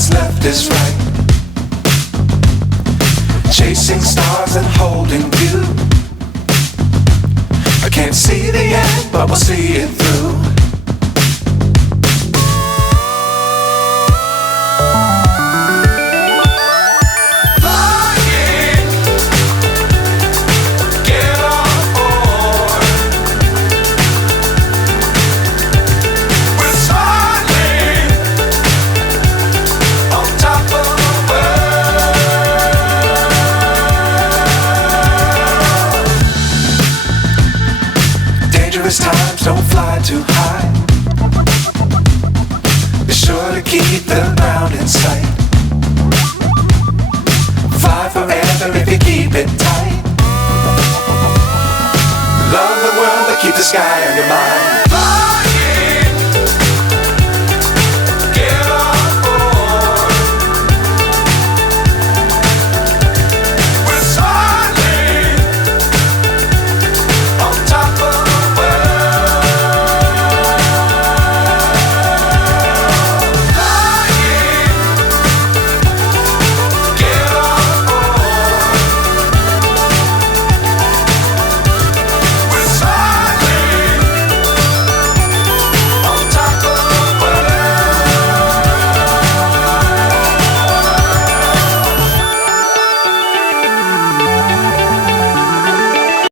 what's left is right. Chasing stars and holding you. I can't see the end, but we'll see it through. Times don't fly too high. Be sure to keep the ground in sight. Fly forever if you keep it tight. Love the world but keep the sky on your mind.